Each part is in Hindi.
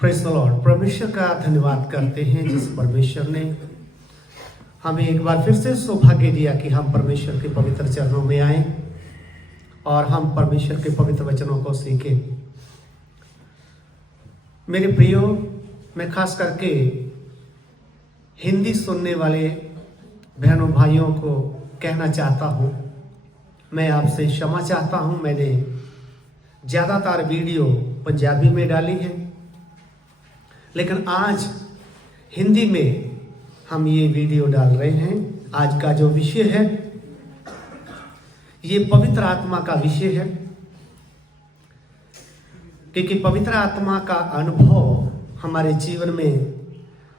Praise the Lord. परमेश्वर का धन्यवाद करते हैं जिस परमेश्वर ने हमें एक बार फिर से सौभाग्य दिया कि हम परमेश्वर के पवित्र चरणों में आए और हम परमेश्वर के पवित्र वचनों को सीखें। मेरे प्रियो, मैं खास करके हिंदी सुनने वाले बहनों भाइयों को कहना चाहता हूँ, मैं आपसे क्षमा चाहता हूँ। मैंने ज़्यादातर वीडियो पंजाबी में डाली है, लेकिन आज हिंदी में हम ये वीडियो डाल रहे हैं। आज का जो विषय है ये पवित्र आत्मा का विषय है, क्योंकि पवित्र आत्मा का अनुभव हमारे जीवन में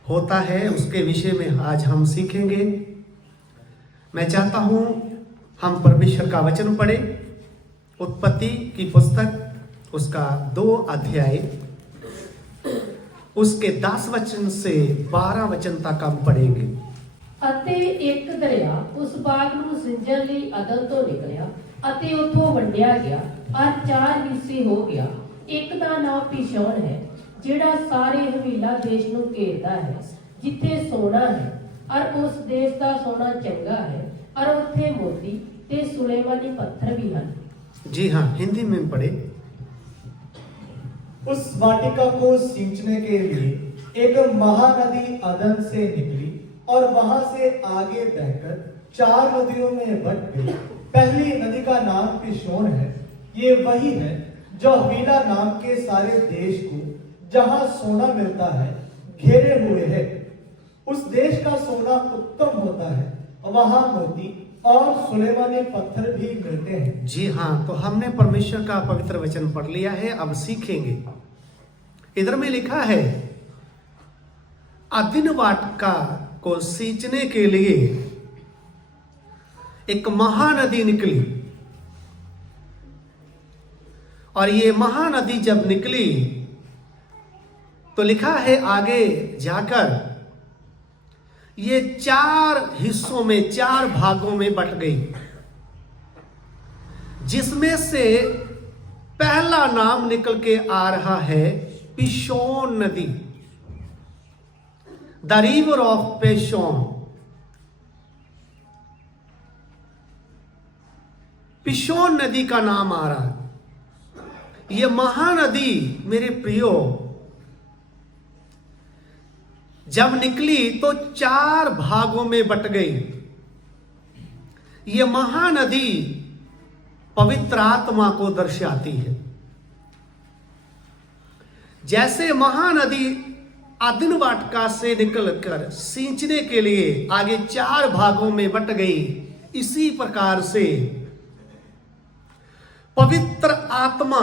होता है। उसके विषय में आज हम सीखेंगे। मैं चाहता हूं हम परमेश्वर का वचन पढ़ें। उत्पत्ति की पुस्तक उसका 2 अध्याय उसके 10 वचन से 12 वचन तक हम पढ़ेंगे। ਅਤੇ ਇੱਕ ਦਰਿਆ ਉਸ ਬਾਗ ਨੂੰ ਸਿੰਜਣ ਲਈ ਅਦਨ ਤੋਂ ਨਿਕਲਿਆ ਅਤੇ ਉੱਥੋਂ ਵੰਡਿਆ ਗਿਆ ਔਰ 4 ਹਿੱਸੇ ਹੋ ਗਿਆ। ਇੱਕ ਦਾ ਨਾਮ ਪਿਸ਼ੌਨ ਹੈ, ਜਿਹੜਾ ਸਾਰੇ ਹਵੀਲਾ ਦੇਸ਼ ਨੂੰ ਘੇਰਦਾ ਹੈ, ਜਿੱਥੇ ਸੋਨਾ ਹੈ ਔਰ ਉਸ ਦੇਸ਼ ਦਾ ਸੋਨਾ ਚੰਗਾ ਹੈ ਔਰ ਉੱਥੇ ਮੋਤੀ ਤੇ ਸੁਲੇਮਾਨੀ ਪੱਥਰ ਵੀ ਹਨ। जी हाँ, हिंदी में पढ़े। उस वाटिका को सींचने के लिए एक महानदी अदन से निकली और वहां से आगे बहकर 4 नदियों में बट गई। पहली नदी का नाम पिशोन है। ये वही है जो हवीला नाम के सारे देश को, जहां सोना मिलता है, घेरे हुए है। उस देश का सोना उत्तम होता है, वहां मोती और सुलेमानी पत्थर भी मिलते हैं। जी हाँ, तो हमने परमेश्वर का पवित्र वचन पढ़ लिया है, अब सीखेंगे। इधर में लिखा है अदन वाटिका को सींचने के लिए एक महानदी निकली, और ये महानदी जब निकली तो लिखा है आगे जाकर ये 4 हिस्सों में, 4 भागों में बट गई, जिसमें से पहला नाम निकल के आ रहा है पिशोन नदी, द रिवर ऑफ पिशोन। पिशोन नदी का नाम आ रहा है। यह महानदी मेरे प्रियो जब निकली तो 4 भागों में बट गई। यह महानदी पवित्र आत्मा को दर्शाती है। जैसे महानदी अदन वाटिका से निकलकर सींचने के लिए आगे 4 भागों में बट गई, इसी प्रकार से पवित्र आत्मा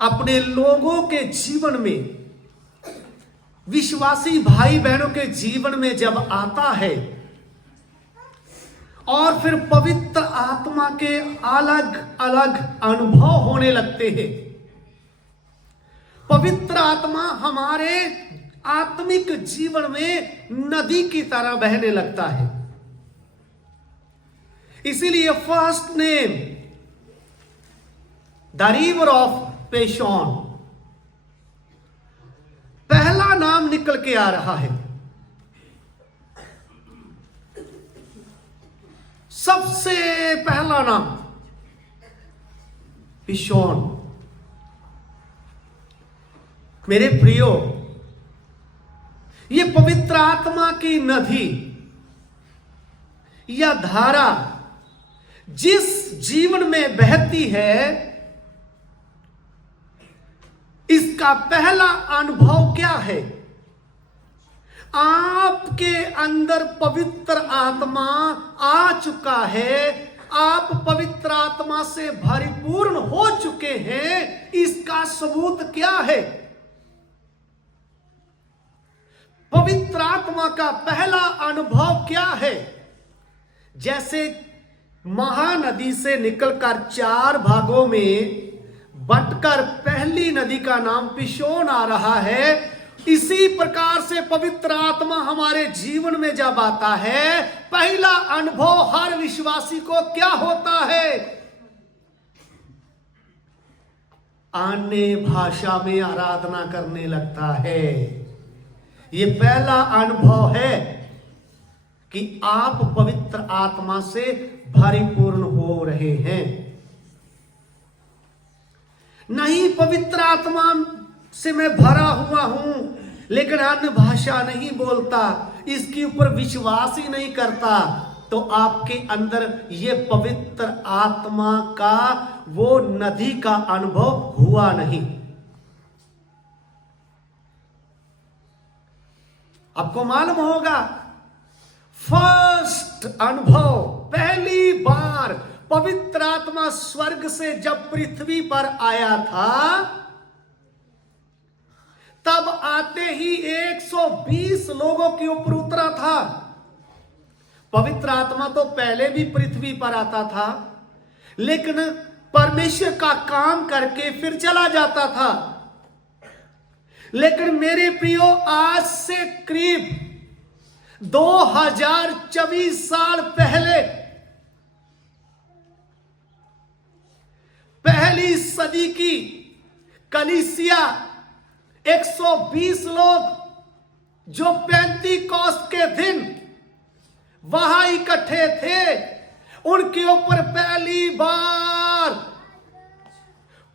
अपने लोगों के जीवन में, विश्वासी भाई बहनों के जीवन में जब आता है और फिर पवित्र आत्मा के अलग अलग अनुभव होने लगते हैं। पवित्र आत्मा हमारे आत्मिक जीवन में नदी की तरह बहने लगता है। इसीलिए first name the river of Pishon, पहला नाम निकल के आ रहा है। सबसे पहला नाम पिशोन। मेरे प्रियो, ये पवित्र आत्मा की नदी या धारा जिस जीवन में बहती है, इसका पहला अनुभव क्या है? आपके अंदर पवित्र आत्मा आ चुका है, आप पवित्र आत्मा से भरपूर्ण हो चुके हैं। इसका सबूत क्या है? पवित्र आत्मा का पहला अनुभव क्या है? जैसे महानदी से निकलकर 4 भागों में बटकर पहली नदी का नाम पिशोन आ रहा है, इसी प्रकार से पवित्र आत्मा हमारे जीवन में जब आता है, पहला अनुभव हर विश्वासी को क्या होता है? अन्य भाषा में आराधना करने लगता है। ये पहला अनुभव है कि आप पवित्र आत्मा से परिपूर्ण हो रहे हैं। नहीं, पवित्र आत्मा से मैं भरा हुआ हूं लेकिन अन्य भाषा नहीं बोलता, इसके ऊपर विश्वास ही नहीं करता, तो आपके अंदर ये पवित्र आत्मा का वो नदी का अनुभव हुआ नहीं। आपको मालूम होगा, फर्स्ट अनुभव, पहली बार पवित्र आत्मा स्वर्ग से जब पृथ्वी पर आया था, तब आते ही 120 लोगों के ऊपर उतरा था। पवित्र आत्मा तो पहले भी पृथ्वी पर आता था, लेकिन परमेश्वर का काम करके फिर चला जाता था। लेकिन मेरे प्रियो, आज से करीब 2024 साल पहले, पहली सदी की कलीसिया 120 लोग जो पेंतीकोस्त के दिन वहां इकट्ठे थे, उनके ऊपर पहली बार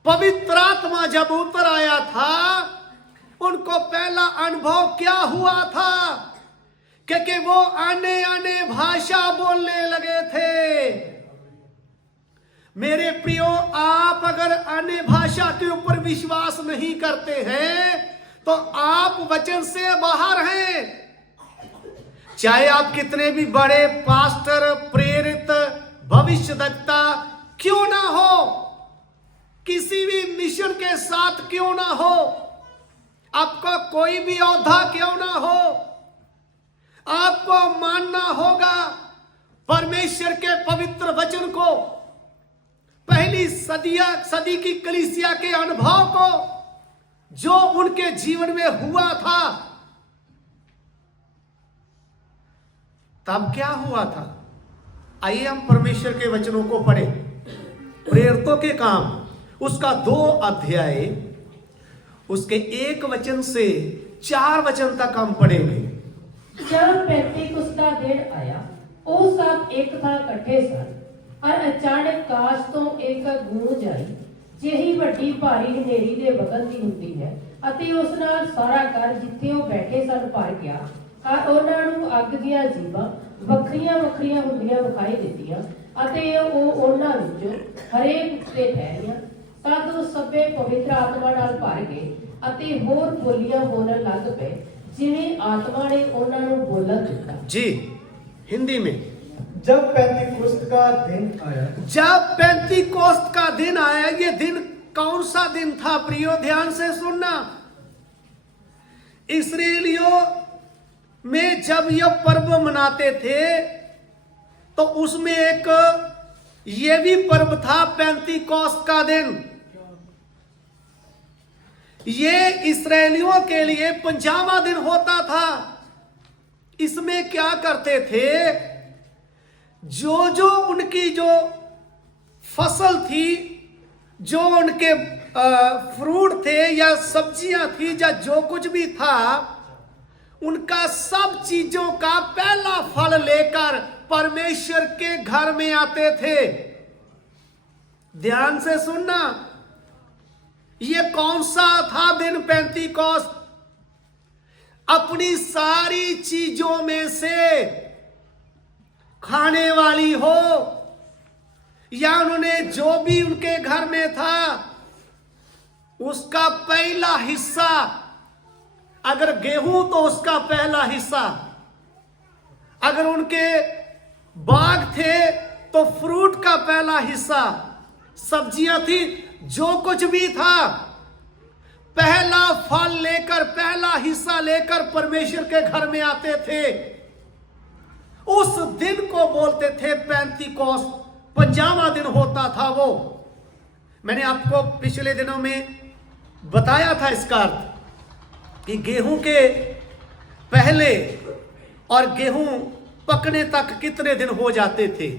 पवित्र आत्मा जब उतर आया था, उनको पहला अनुभव क्या हुआ था? क्योंकि वो आने आने भाषा बोलने लगे थे। मेरे प्रियो, आप अगर अन्य भाषा के ऊपर विश्वास नहीं करते हैं तो आप वचन से बाहर हैं। चाहे आप कितने भी बड़े पास्टर, प्रेरित, भविष्यद्वक्ता क्यों ना हो, किसी भी मिशन के साथ क्यों ना हो, आपका कोई भी औहदा क्यों ना हो, आपको मानना होगा परमेश्वर के पवित्र वचन को, पहली सदी की कलीसिया के अनुभव को, जो उनके जीवन में हुआ था। तब क्या हुआ था? आइए हम परमेश्वर के वचनों को पढ़ें। प्रेरितों के काम उसका 2 अध्याय, उसके 1 वचन से 4 वचन तक हम पढ़ेंगे। जब पेंतीकुस्त का दिन आया, ਉਹ सब एक था इकट्ठे सन, और अचानक काश तो एक गूंज आई, ਜਿਹੀ ਵੱਡੀ ਭਾਰੀ ਹਨੇਰੀ ਦੇ ਵਗਣ ਦੀ ਹੁੰਦੀ ਹੈ, ਅਤੇ ਉਸ ਨਾਲ ਸਾਰਾ ਘਰ ਜਿੱਥੇ ਉਹ ਬੈਠੇ ਸਨ ਭਰ ਗਿਆ। ਔਰ ਉਹਨਾਂ ਨੂੰ ਅੱਗ ਦੀਆਂ ਜੀਵਾਂ ਵੱਖਰੀਆਂ ਵੱਖਰੀਆਂ ਹੁੰਦੀਆਂ ਵਿਖਾਈ ਦਿੱਤੀਆਂ, ਅਤੇ ਉਹ ਉਹਨਾਂ ਵਿੱਚੋਂ ਹਰੇਕ ਉੱਤੇ ਠਹਿਰੀਆਂ। ਤਦ ਉਹ ਸਭੇ ਪਵਿੱਤਰ ਆਤਮਾ ਨਾਲ ਭਰ ਗਏ ਅਤੇ ਹੋਰ ਬੋਲੀਆਂ ਬੋਲਣ ਲੱਗ ਪਏ, ਜਿਵੇਂ ਆਤਮਾ ਨੇ ਉਹਨਾਂ ਨੂੰ ਬੋਲਣ ਦਿੱਤਾ। जी, हिंदी में। जब पेंतीकोस्त का दिन आया, जब पेंतीकोस्त का दिन आया, ये दिन कौन सा दिन था प्रियो? ध्यान से सुनना। इस्राएलियों में जब यह पर्व मनाते थे तो उसमें एक ये भी पर्व था, पेंतीकोस्त का दिन। ये इस्राएलियों के लिए 50वां दिन होता था। इसमें क्या करते थे? जो उनकी जो फसल थी, जो उनके फ्रूट थे या सब्जियां थी या जो कुछ भी था, उनका सब चीजों का पहला फल लेकर परमेश्वर के घर में आते थे। ध्यान से सुनना, ये कौन सा था दिन पेंतीकोस्त? अपनी सारी चीजों में से खाने वाली हो या उन्होंने जो भी उनके घर में था, उसका पहला हिस्सा, अगर गेहूं तो उसका पहला हिस्सा, अगर उनके बाग थे तो फ्रूट का पहला हिस्सा, सब्जियां थी, जो कुछ भी था, पहला फल लेकर, पहला हिस्सा लेकर परमेश्वर के घर में आते थे। उस दिन को बोलते थे पेंतीकोस्त। 50वां दिन होता था वो। मैंने आपको पिछले दिनों में बताया था इसका अर्थ कि गेहूं के पहले और गेहूं पकने तक कितने दिन हो जाते थे,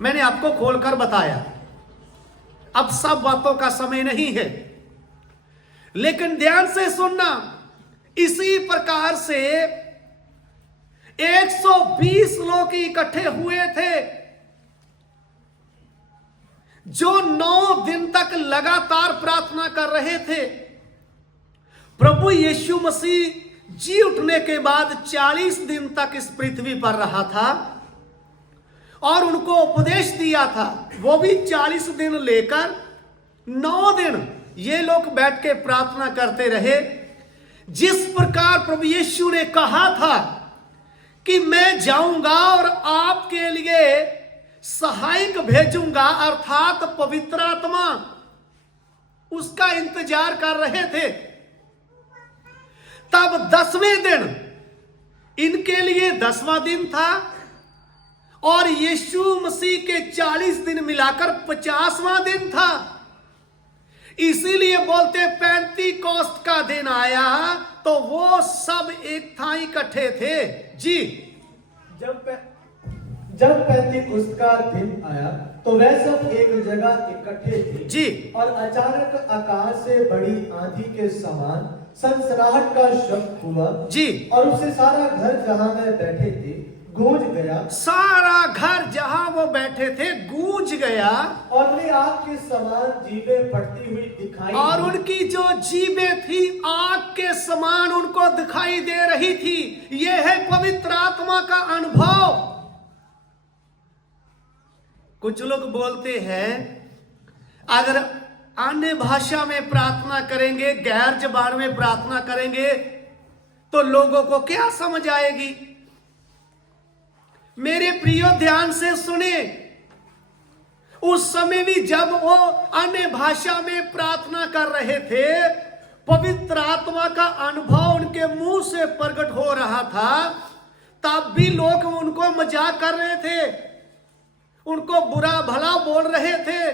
मैंने आपको खोलकर बताया। अब सब बातों का समय नहीं है। लेकिन ध्यान से सुनना, इसी प्रकार से 120 लोग इकट्ठे हुए थे जो 9 दिन तक लगातार प्रार्थना कर रहे थे। प्रभु यीशु मसीह जी उठने के बाद 40 दिन तक इस पृथ्वी पर रहा था और उनको उपदेश दिया था। वो भी 40 दिन लेकर 9 दिन ये लोग बैठ के प्रार्थना करते रहे। जिस प्रकार प्रभु यीशु ने कहा था कि मैं जाऊंगा और आपके लिए सहायक भेजूंगा, अर्थात पवित्र आत्मा, उसका इंतजार कर रहे थे। तब 10वें दिन इनके लिए 10वां दिन था और यीशु मसीह के 40 दिन मिलाकर 50वां दिन था। इसीलिए बोलते पेंतीकोस्त का दिन आया तो वो सब एक था इकट्ठे थे। जी, जब पेंतीकोस्त का दिन आया तो वह सब एक जगह इकट्ठे थे। जी, और अचानक आकाश से बड़ी आंधी के समान सनसनाहट का शब्द हुआ। जी, और उससे सारा घर जहां वे बैठे थे गूंज गया। सारा घर जहां वो बैठे थे गूंज गया और उन्हें आग के समान जीभें फटती हुई दिखाई और दी। उनकी जो जीभें थी आग के समान उनको दिखाई दे रही थी। यह है पवित्र आत्मा का अनुभव। कुछ लोग बोलते हैं अगर अन्य भाषा में प्रार्थना करेंगे, गैर जबान में प्रार्थना करेंगे तो लोगों को क्या समझ आएगी। मेरे प्रियो ध्यान से सुने, उस समय भी जब वो अन्य भाषा में प्रार्थना कर रहे थे, पवित्र आत्मा का अनुभव उनके मुंह से प्रकट हो रहा था, तब भी लोग उनको मजाक कर रहे थे, उनको बुरा भला बोल रहे थे।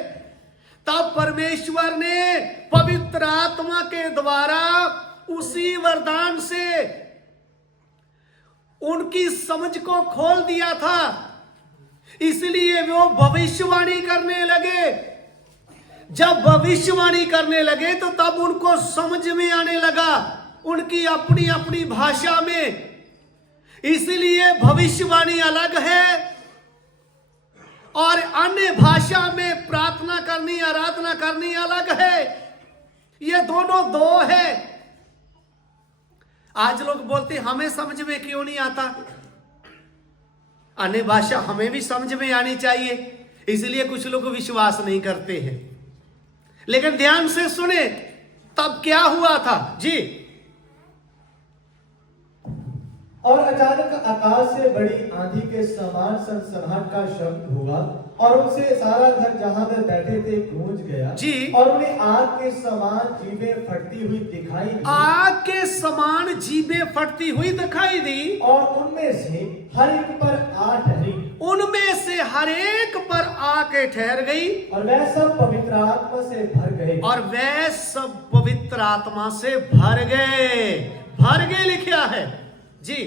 तब परमेश्वर ने पवित्र आत्मा के द्वारा उसी वरदान से उनकी समझ को खोल दिया था। इसलिए वो भविष्यवाणी करने लगे। जब भविष्यवाणी करने लगे तो तब उनको समझ में आने लगा उनकी अपनी अपनी भाषा में। इसलिए भविष्यवाणी अलग है और अन्य भाषा में प्रार्थना करनी, आराधना करनी अलग है। ये दोनों दो है। आज लोग बोलते हमें समझ में क्यों नहीं आता। अन्य भाषा हमें भी समझ में आनी चाहिए, इसलिए कुछ लोग विश्वास नहीं करते हैं। लेकिन ध्यान से सुने, तब क्या हुआ था। जी, और अचानक आकाश से बड़ी आंधी के समान सनसनाहट का शब्द हुआ और उनसे सारा घर जहां वे बैठे थे गूंज गया। जी, और उन्हें आग के समान जीभें फटती हुई दिखाई दी। आग के समान जीभें फटती हुई दिखाई दी और उनमें से हर एक पर आ ठहरी। उनमें से हर एक पर आके ठहर गई और वह सब पवित्र आत्मा से भर गए। और वह सब पवित्र आत्मा से भर गए लिखा है। जी,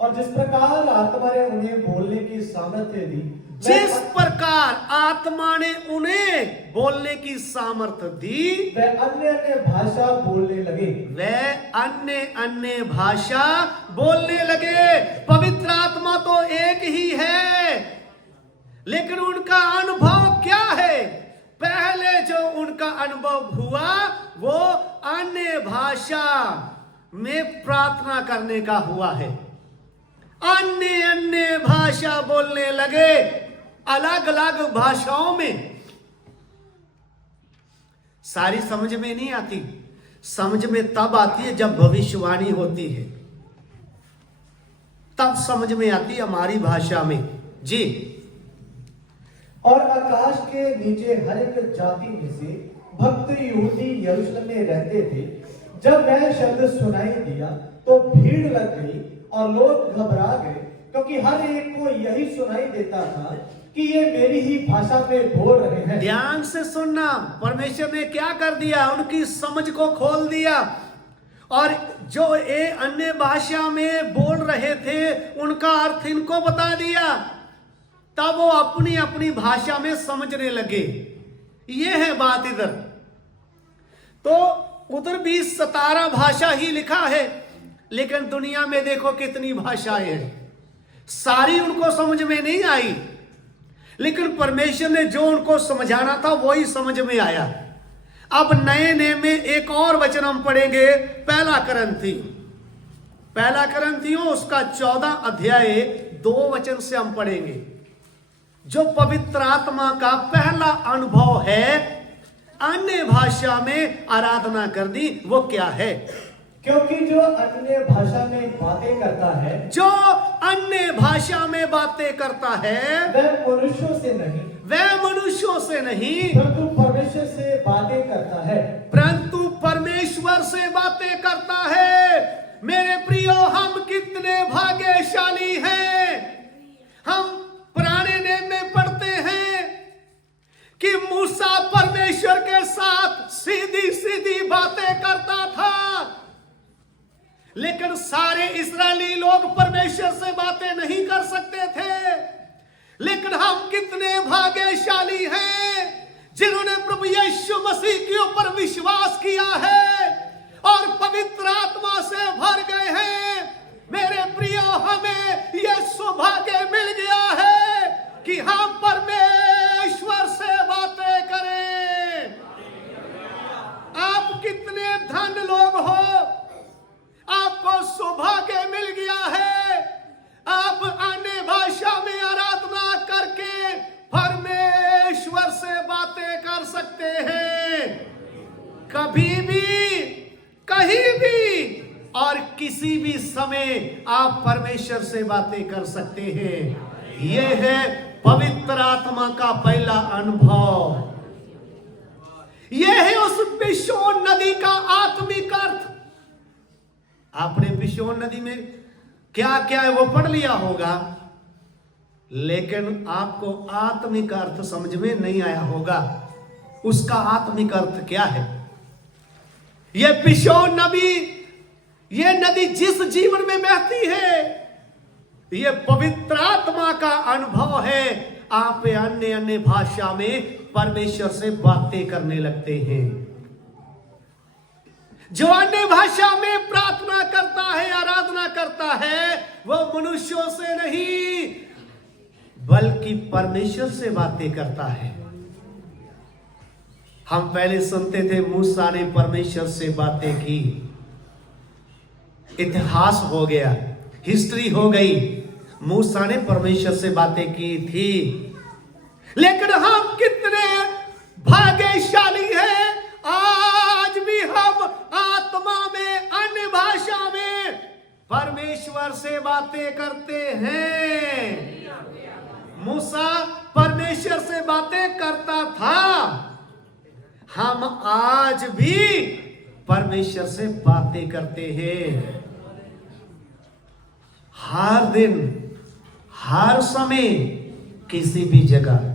और जिस प्रकार आत्मा ने उन्हें बोलने की सामर्थ्य दी, जिस प्रकार आत्मा ने उन्हें बोलने की सामर्थ्य दी, वह अन्य अन्य भाषा बोलने लगे। वह अन्य अन्य भाषा बोलने लगे। पवित्र आत्मा तो एक ही है, लेकिन उनका अनुभव क्या है। पहले जो उनका अनुभव हुआ वो अन्य भाषा में प्रार्थना करने का हुआ है। अन्य अन्य भाषा बोलने लगे, अलग अलग भाषाओं में। सारी समझ में नहीं आती। समझ में तब आती है जब भविष्यवाणी होती है, तब समझ में आती है हमारी भाषा में। जी, और आकाश के नीचे हर एक जाति में से भक्त यहूदी यरूशलेम में रहते थे। जब वह शब्द सुनाई दिया तो भीड़ लग गई और लोग घबरा गए, क्योंकि हर एक को यही सुनाई देता था कि ये मेरी ही भाषा में बोल रहे हैं। ध्यान से सुनना, परमेश्वर ने क्या कर दिया, उनकी समझ को खोल दिया और जो ये अन्य भाषा में बोल रहे थे उनका अर्थ इनको बता दिया। तब वो अपनी अपनी भाषा में समझने लगे। ये है बात इधर। तो उधर भी 17 भाषा ही लिखा है, लेकिन दुनिया में देखो कितनी भाषाएं हैं, सारी उनको समझ में नहीं आई, लेकिन परमेश्वर ने जो उनको समझाना था वही समझ में आया। अब नए नेम में एक और वचन हम पढ़ेंगे, पहला करंथियों उसका 14 अध्याय 2 वचन से हम पढ़ेंगे। जो पवित्र आत्मा का पहला अनुभव है अन्य भाषा में आराधना करनी, वो क्या है? क्योंकि जो अन्य भाषा में बातें करता है, जो अन्य भाषा में बातें करता है वह मनुष्यों से नहीं, परंतु परमेश्वर से बातें करता है। परंतु परमेश्वर से बातें करता है। मेरे प्रियो, हम कितने भाग्यशाली हैं। हम पुराने नेम में पढ़ते हैं कि मूसा परमेश्वर के साथ सीधी सीधी बातें करता था, लेकिन सारे इस्राएली लोग परमेश्वर से बातें नहीं कर सकते थे। लेकिन हम कितने भाग्यशाली हैं जिन्होंने प्रभु यीशु मसीह के ऊपर विश्वास किया है और पवित्र आत्मा से भर गए हैं। मेरे प्रियो, हमें यह सौभाग्य मिल गया है कि हम परमेश्वर से बातें करें। आप कितने धन लोग हो, आपको सौभाग्य मिल गया है। आप अन्य भाषा में आराधना करके परमेश्वर से बातें कर सकते हैं, कभी भी, कहीं भी और किसी भी समय आप परमेश्वर से बातें कर सकते हैं। यह है पवित्र आत्मा का पहला अनुभव। यह है उस पिशोन नदी का आत्मिक अर्थ। आपने पिशोन नदी में क्या क्या है वो पढ़ लिया होगा, लेकिन आपको आत्मिक अर्थ समझ में नहीं आया होगा। उसका आत्मिक अर्थ क्या है? यह पिशोन नदी, यह नदी जिस जीवन में बहती है, यह पवित्र आत्मा का अनुभव है। आप अन्य अन्य भाषा में परमेश्वर से बातें करने लगते हैं। जो अन्य भाषा में प्रार्थना करता है, आराधना करता है, वह मनुष्यों से नहीं बल्कि परमेश्वर से बातें करता है। हम पहले सुनते थे मूसा ने परमेश्वर से बातें की, इतिहास हो गया, हिस्ट्री हो गई, मूसा ने परमेश्वर से बातें की थी। लेकिन हम कितने भाग्यशाली हैं, आज भी हम आत्मा में, अन्य भाषा में परमेश्वर से बातें करते हैं। मूसा परमेश्वर से बातें करता था, हम आज भी परमेश्वर से बातें करते हैं। हर दिन, हर समय, किसी भी जगह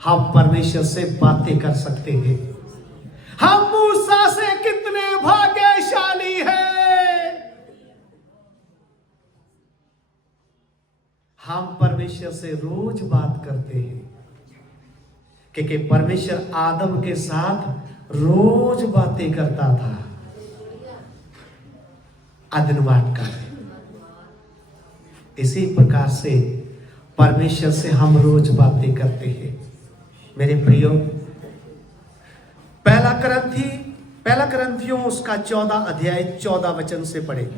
हम परमेश्वर से बातें कर सकते हैं। हम मूसा से कितने भाग्यशाली हैं। हम परमेश्वर से रोज बात करते हैं, क्योंकि परमेश्वर आदम के साथ रोज बातें करता था। अदनवाट का इसी प्रकार से परमेश्वर से हम रोज बातें करते हैं। मेरे प्रियो, पहला करंथियों उसका 14 अध्याय 14 वचन से पढ़े।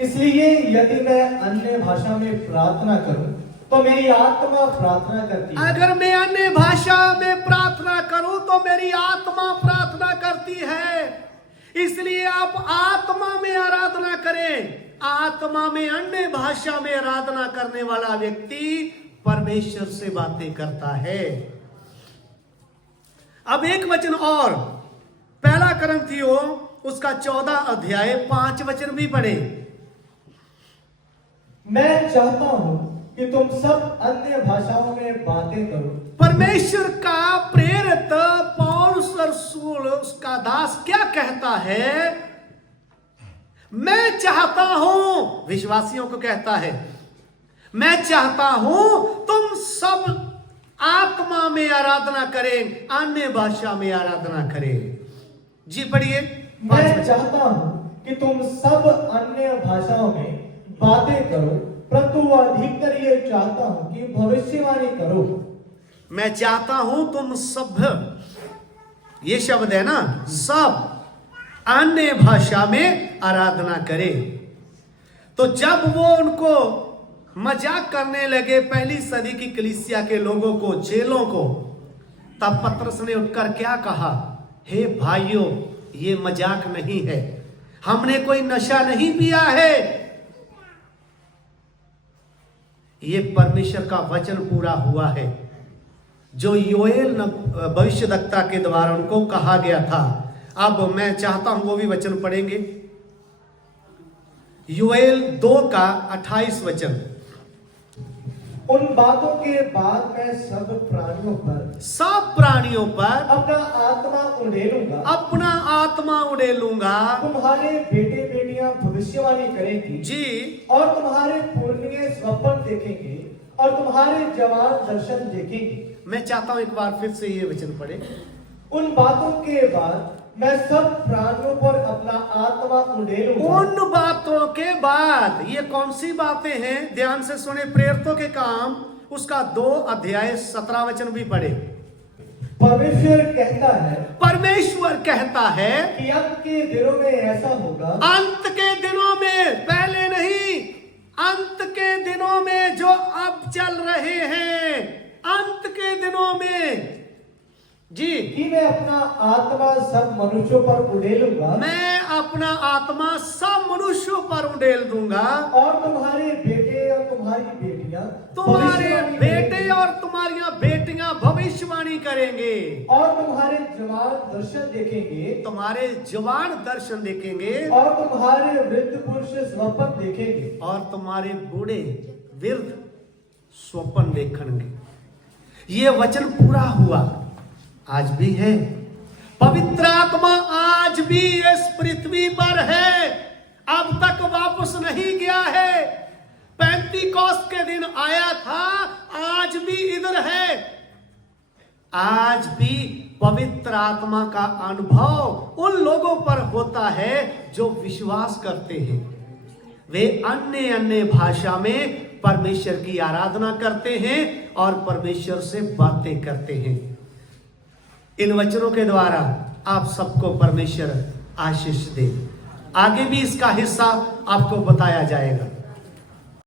इसलिए यदि मैं अन्य भाषा में प्रार्थना करूं तो मेरी आत्मा प्रार्थना करती है। अगर मैं अन्य भाषा में प्रार्थना करूं तो मेरी आत्मा प्रार्थना करती है। इसलिए आप आत्मा में आराधना करें। आत्मा में, अन्य भाषा में आराधना करने वाला व्यक्ति परमेश्वर से बातें करता है। अब एक वचन और, पहला करंथियों उसका 14 अध्याय 5 वचन भी पढ़े। मैं चाहता हूं कि तुम सब अन्य भाषाओं में बातें करो। परमेश्वर का प्रेरित पौलुस रसूल, उसका दास क्या कहता है? मैं चाहता हूं, विश्वासियों को कहता है, मैं चाहता हूं तुम सब आत्मा में आराधना करें, अन्य भाषा में आराधना करें। जी पढ़िए। मैं चाहता हूं कि तुम सब अन्य भाषाओं में बातें करो, परंतु अधिकतर ये चाहता हूं कि भविष्यवाणी करो। मैं चाहता हूं तुम सब, ये शब्द है ना, सब अन्य भाषा में आराधना करें। तो जब वो उनको मजाक करने लगे पहली सदी की कलीसिया के लोगों को, चेलों को, तब पतरस ने उठकर क्या कहा, हे भाइयों, ये मजाक नहीं है, हमने कोई नशा नहीं पिया है, ये परमेश्वर का वचन पूरा हुआ है जो योएल भविष्यद्वक्ता के द्वारा उनको कहा गया था। अब मैं चाहता हूं वो भी वचन पढ़ेंगे, योएल 2:28 वचन। उन बातों के बाद मैं सब प्राणियों पर अपना आत्मा उड़ेलूंगा, अपना आत्मा उड़ेलूंगा। तुम्हारे बेटे बेटियां भविष्यवाणी करेंगी जी, और तुम्हारे पुरनिये स्वप्न देखेंगे और तुम्हारे जवान दर्शन देखेंगे। मैं चाहता हूं एक बार फिर से ये वचन पढ़े। उन बातों के बाद मैं सब प्राणियों पर अपना आत्मा उड़ेलूंगा। उन बातों के बाद, ये कौन सी बातें हैं? ध्यान से सुने, प्रेरितों के काम उसका 2:17 वचन भी पढ़े। परमेश्वर कहता है, परमेश्वर कहता है कि अंत के दिनों में ऐसा होगा, अंत के दिनों में, पहले नहीं, अंत के दिनों में जो अब चल रहे हैं, अंत के दिनों में जी, कि मैं अपना आत्मा सब मनुष्यों पर उड़ेलूंगा, मैं अपना आत्मा सब मनुष्यों पर उड़ेल दूंगा, और तुम्हारे बेटे और तुम्हारी बेटियां तुम्हारे भविष्यवाणी बेटे करेंगे, और तुम्हारियां बेटियां भविष्यवाणी करेंगे, और तुम्हारे जवान दर्शन देखेंगे, तुम्हारे जवान दर्शन देखेंगे, और तुम्हारे वृद्ध पुरुष स्वप्न देखेंगे, और तुम्हारे बूढ़े वृद्ध स्वप्न देखेंगे। ये वचन पूरा हुआ, आज भी है। पवित्र आत्मा आज भी इस पृथ्वी पर है, अब तक वापस नहीं गया है। पेंतीकोस्त के दिन आया था, आज भी इधर है। आज भी पवित्र आत्मा का अनुभव उन लोगों पर होता है जो विश्वास करते हैं। वे अन्य अन्य भाषा में परमेश्वर की आराधना करते हैं और परमेश्वर से बातें करते हैं। इन वचनों के द्वारा आप सबको परमेश्वर आशीष दे। आगे भी इसका हिस्सा आपको बताया जाएगा।